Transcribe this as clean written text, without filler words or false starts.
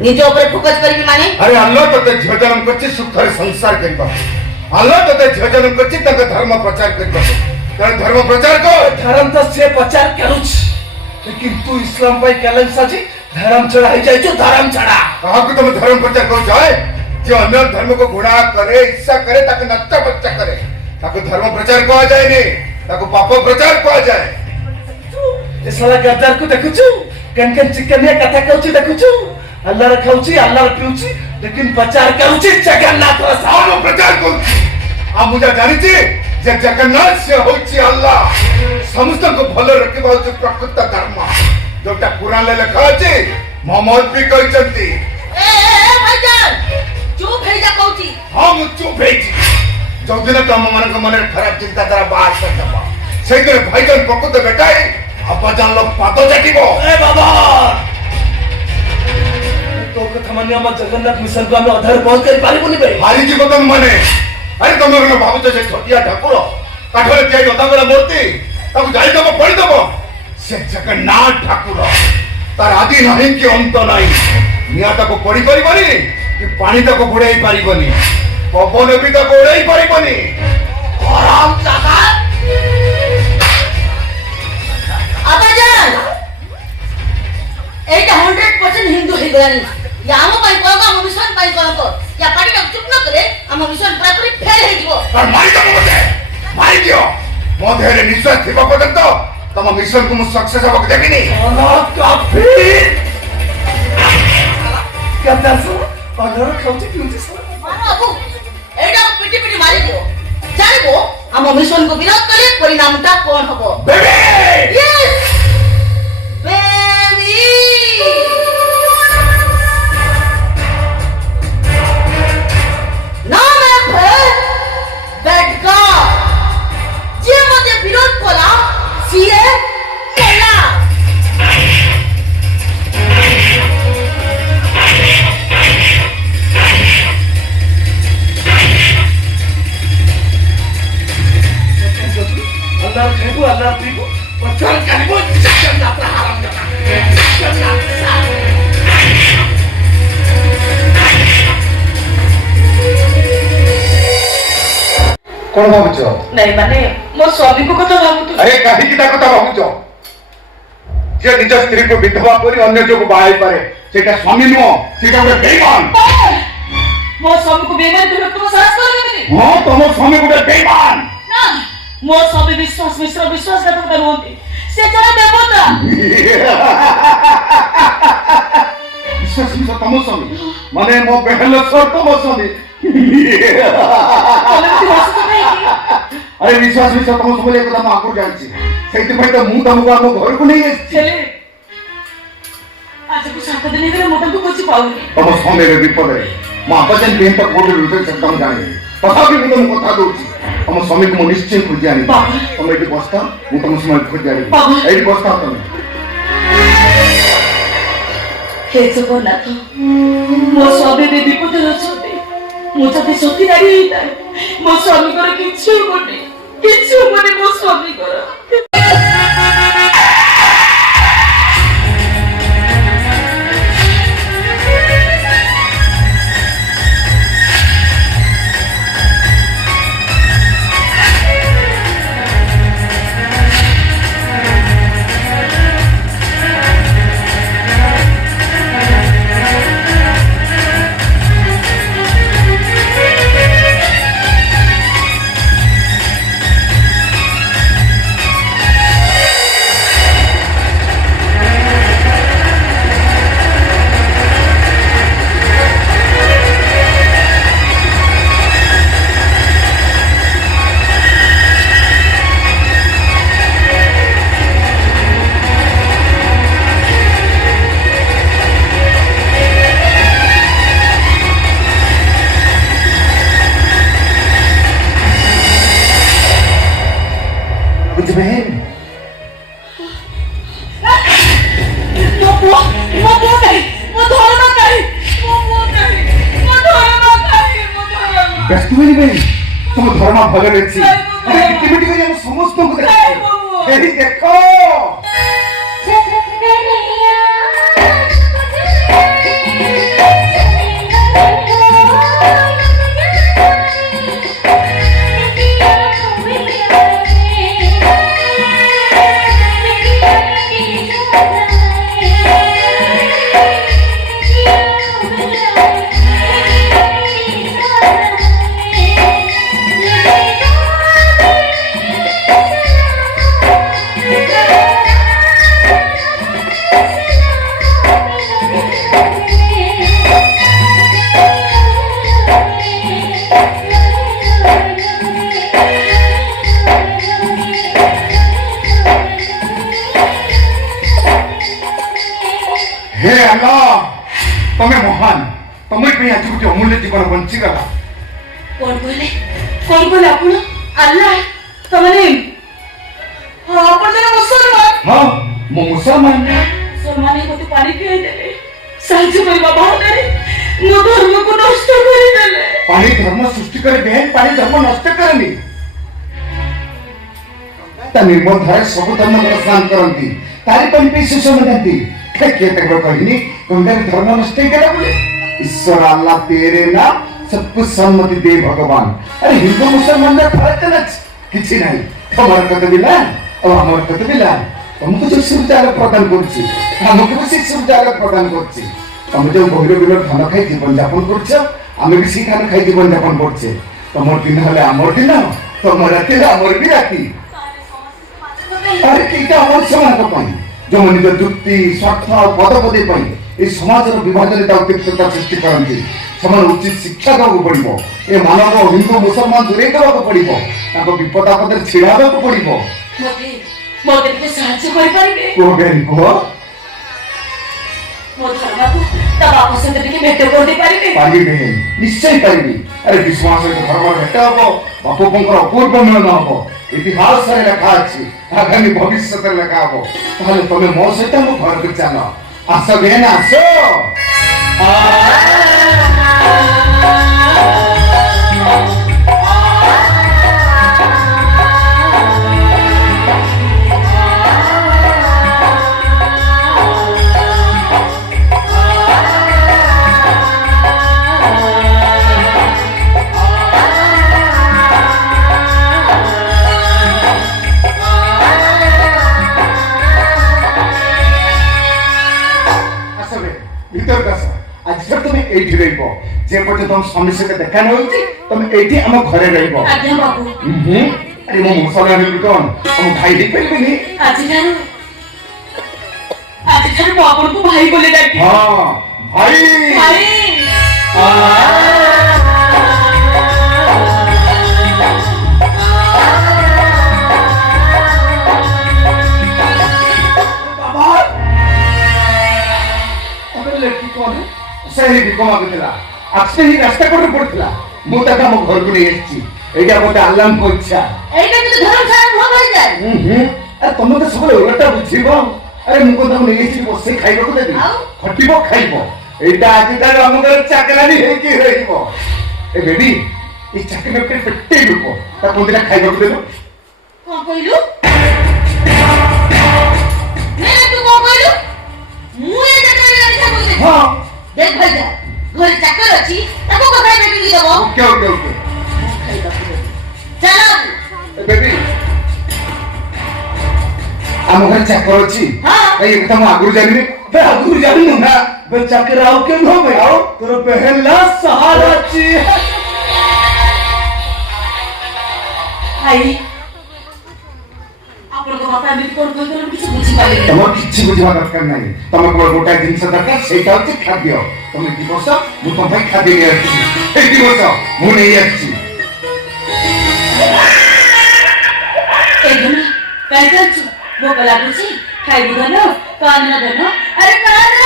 निज ऊपर फोकस करबी माने अरे अल्लाह तते झियो जन्म करछि सुखर संसार करबा अल्लाह तते झियो जन्म करछि तके धर्म प्रचार करबा तर धर्म प्रचार को धर्म तो से प्रचार करूछ लेकिन तू इस्लाम पाई कैलेंस साची धर्म चढ़ाई जाय जो धर्म चढ़ा कहा कि तुम धर्म प्रचार करो जाए जो अन्य धर्म को घृणा करे इच्छा करे ताके नच्चा बच्चा करे ताको धर्म प्रचार कहा जाए नहीं ताको पाप प्रचार कहा जाए ए साला गद्दार को देखुछु कन कन चिकनिया कथा कहउछि देखुछु अल्लाह रे खाउछि अल्लाह रे पिउछि लेकिन प्रचार करूछि जगन्नाथ रे सानो प्रचार को आ मुझे जानि छी जे जगन्नाथ से होछि अल्लाह समस्त को भलो रखिबा होछि प्रकृत धर्म जोटा कुरान ले लिखा अछि मोहम्मद भी कहचंती ए भाईजान चुप हे जा कहउछि हम चुप भेजी जो दिन तुम मन को मन खराब चिंता तारा बात करबा सेई दिन भाईजान प्रकृत बेटाई अपा जान लोग पातो जाटिबो ए बाबा तो कथा माने हम जगन्नाथ मिशन को हम अधार पहुंच कर पारिबुनी बे हारी जीव तुम माने अरे तुम भावुच से छोटिया ठाकुर काठरे तैयारी अदागला मूर्ति ताको जाई दबो पड़ी दबो से जगन्नाथ ठाकुर तार आदि नहीं कि अंत नहीं निया ताको पड़ी परिबनी कि पानी ताको बुड़ाई परिबनी पवन भी ताको उड़ाई परिबनी आराम जागा अबाजान एटा 100% हिंदू हे गलानी या हम पाई को हम मिशन पाई को या पार्टी का चुप न करे हम मिशन पूरा पूरी फेल हे जीवो और मारी दबो मते मारी दियो मो देहरे निश्वास थिबा पर्यंत तम मिशन को मु सक्सेस हबक देबिनी अल्लाह काफिर क्या दसो अधार खाउछि पिउछि साला मारो अबू एटा पिटी पिटी मारी दियो जानिबो हम मिशन को विरोध करे परिणामटा कोन हबो बेबी यस बेबी नाम है बैड गॉड जे मते विरोध कोला सीए मेला अल्लाह खाइबो अल्लाह पीबो प्रचार करबो जगन्नाथ हराम जाता जगन्नाथ कोन भाबुच नहीं माने मो स्वामी को कथा भाबुत अरे काहे की कथा भाबुच जे निज स्त्री को विधवा करी अन्य जो को बाहाई पारे सेटा स्वामी नो सेटा ଗୋଟେ बेईमान मो स्वामी को बेईमान तुम तुम साहस करबे हां तमो स्वामी ଗୋଟେ बेईमान ना मो स्वामी विश्वास मिश्र विश्वासघातक करवंती से जरा देवता विश्वास मिश्र तमो स्वामी माने मो बेहल सर तमो स्वामी अरे विश्वास मिश्र तमो स्वामी एक तम आगु जांची सेति भाई तो मु तमको हम घर को नहीं आछि चले आज को 7 दिन हेले मोटम को कुछ पाउनी तमो स्वामी रे विपद है मा बचन पेन तो कोड रुते सकम जाने तथापि मु तुम कथा दोछि हम स्वामी को निश्चय खोज जानी तुम एटी बस्ता मु तुम समय खोज जानी एटी बस्ता तुम हे जगन्नाथ मो स्वामी भी विपद रछते मो जति सती नारी हेता मो स्वामी कर किछु कोनी मो स्वामी कर तुम धर्म भले रही समस्त को देखो हे अल्लाह तुम्हें महान तुम्हें पे आज गोटे अमूल्य जीवन बंचीगला কোন বলে আপন আল্লাহ তমানে আপন জনে মুসলমান हाँ मो मुसलमान মুসলমানে মতে পানি পিয়ে দেলে সাহায্য করিবা বাহুদারে মো ধর্মକୁ নষ্ট করে দেলে पानी धर्म सृष्टि करे बहन पानी धर्म नष्ट करनी ता निर्मल धारे सब धर्म को स्नान करंती तारी पानी पे सुसम देती के तक कहनी तुमने धर्म नष्ट केला बोले ईश्वर अल्लाह तेरे ना सब कुछ सम्मति दे भगवान अरे हिंदू मुसलमान में फर्क ना किछि नहीं तुम्हारा कत बिला और हमारा कत बिला तुमको जो सुविधा प्रदान करछि हमको भी से सुविधा प्रदान करछि তুমি যে গভীর গভীর ধান খাই জীবন যাপন করছো আমি भी সেই ধান খাই জীবন যাপন করছে তোমার দিন হলে আমার দিন তোমার রাতে হলে আমার भी রাতি আরে কিটা আমার সমাজ পাই যেমন নিজ যুক্তি স্বার্থ পদপদে পাই এই সমাজের বিভাজনে দায়িত্বতা সৃষ্টি করନ୍ତି সমান উচিত শিক্ষা দেବାକୁ পড়িব ଏ ମାନବ ହିନ୍ଦୁ ମୁସଲମାନ ଦୂରେଇ ଦେବାକୁ ପଡିବ ତାଙ୍କ ବିପଦ ଆପଦରେ ଛିଡା ହେବାକୁ ପଡିବ ମତେ ଟିକେ ସାହାଯ୍ୟ କରିପାରିବେ କୁହ ବେନ୍ କୁହ ମୋ ଧର୍ମକୁ ତା ବାପ ସହିତ ଟିକେ ଭେଟ କରିପାରିବେ ପାରିବେ ନିଶ୍ଚୟ ପାରିବି ଆରେ ବିଶ୍ୱାସ ସହିତ ଧର୍ମର ଭେଟ ହବ ବାପଙ୍କର ଅପୂର୍ବ ମିଳନ ହବ ଇତିହାସରେ ଲେଖା ଅଛି ଆଗାମୀ ଭବିଷ୍ୟତରେ ଲେଖା ହବ ତାହେଲେ ତମେ ମୋ ସହିତ ମୋ ଘରକୁ ଚାଲ ଆସ ବେନ୍ ଆସ এইଠି ରହିବ ଯେ ପର୍ଯ୍ୟନ୍ତ ତମ ସ୍ୱାମୀ ସହିତ ଦେଖା ନ ହେଉଛି ତମେ ଏଇଠି ଆମ ଘରେ ରହିବ ଆଜ୍ଞା ବାବୁ ଆରେ ମୋ ମୁସଲମାନ ହେବି କଣ ତମ ଭାଇ ହେଇପାରିବିନି ଆଜିଠାରୁ ମୁଁ ଆପଣଙ୍କୁ ଭାଇ ବୋଲି ଡାକିବି ହଁ ଭାଇ ଭାଇ ସେହି ଭିକ ମାଗୁଥିଲା ଆକ୍ସିଡେଣ୍ଟ ହେଇ ରାସ୍ତା କୋଡରେ ପଡୁଥିଲା ମୁଁ ତାକୁ ଆମ ଘରକୁ ନେଇ ଆସିଛି ଏଇଟା ଗୋଟେ ଆଲ୍ଲାହଙ୍କ ଇଚ୍ଛା এইটা কিন্তু ধর্মছাড়া ভোগ হয়ে যায় ଆରେ ତମେ ତ ସବୁବେଳେ ଓଲଟା ବୁଝିବ ଆରେ ମୁଁ କଣ ତାକୁ ନେଇ ଆସିଛି ବସେଇ ଖାଇବାକୁ ଦେବି ଆଉ? ଖଟିବ ଖାଇବ ଏଇଟା ଆଜିଠାରୁ ଆମ ଘରେ ଚାକରାନି ହେଇକି ରହିବ ଏ ବେବି এই ଚାକିରି ଉପରେ ପେଟେଇ ଲୋକ ତାକୁ କୋଉଦିନ ଖାଇବାକୁ ଦେଲୁ কম কইলু নে তুই কম কইলু মু এই চাকরি রাখা কইলে ହଁ দেখ ভাইজা ঘরে চাকর আছে তাকো কথা বেটি দি দেবো ଓକେ ଓକେ ଓକେ চলো ଏ ବେବି ଆମ ଘରେ ଚାକର ଅଛି ହଁ। ଏଇ କଥା ମୁଁ ଆଗରୁ ଜାଣିନି बे आगू जानू ना बे चकराव के हो बे आओ तोर पहला सहारा ची ଭାଇ ଆପଣଙ୍କ କଥା ଏମିତି କଣ କହିଦେଲେ ମୁଁ କିଛି ବୁଝିପାରିଲିନି ତମର କିଛି ବୁଝିବା ଦରକାର ନାହିଁ ତମେ କେବଳ ଗୋଟାଏ ଜିନିଷ ଦରକାର ସେଇଟା ହଉଛି ଖାଦ୍ୟ ତମେ ଦି ବର୍ଷ ମୁଁ ତମ ପାଇଁ ଖାଦ୍ୟ ନେଇ ଆସିଛି ଏଇ ଦି ବର୍ଷ ମୁଁ ନେଇ ଆସିଛି ଏଗୁଣ କାଇଁ ଚାଲଛୁ ଭୋକ ଲାଗୁଛି ଖାଇବୁ ଧନ କାନ ଧନ ଆରେ କାନ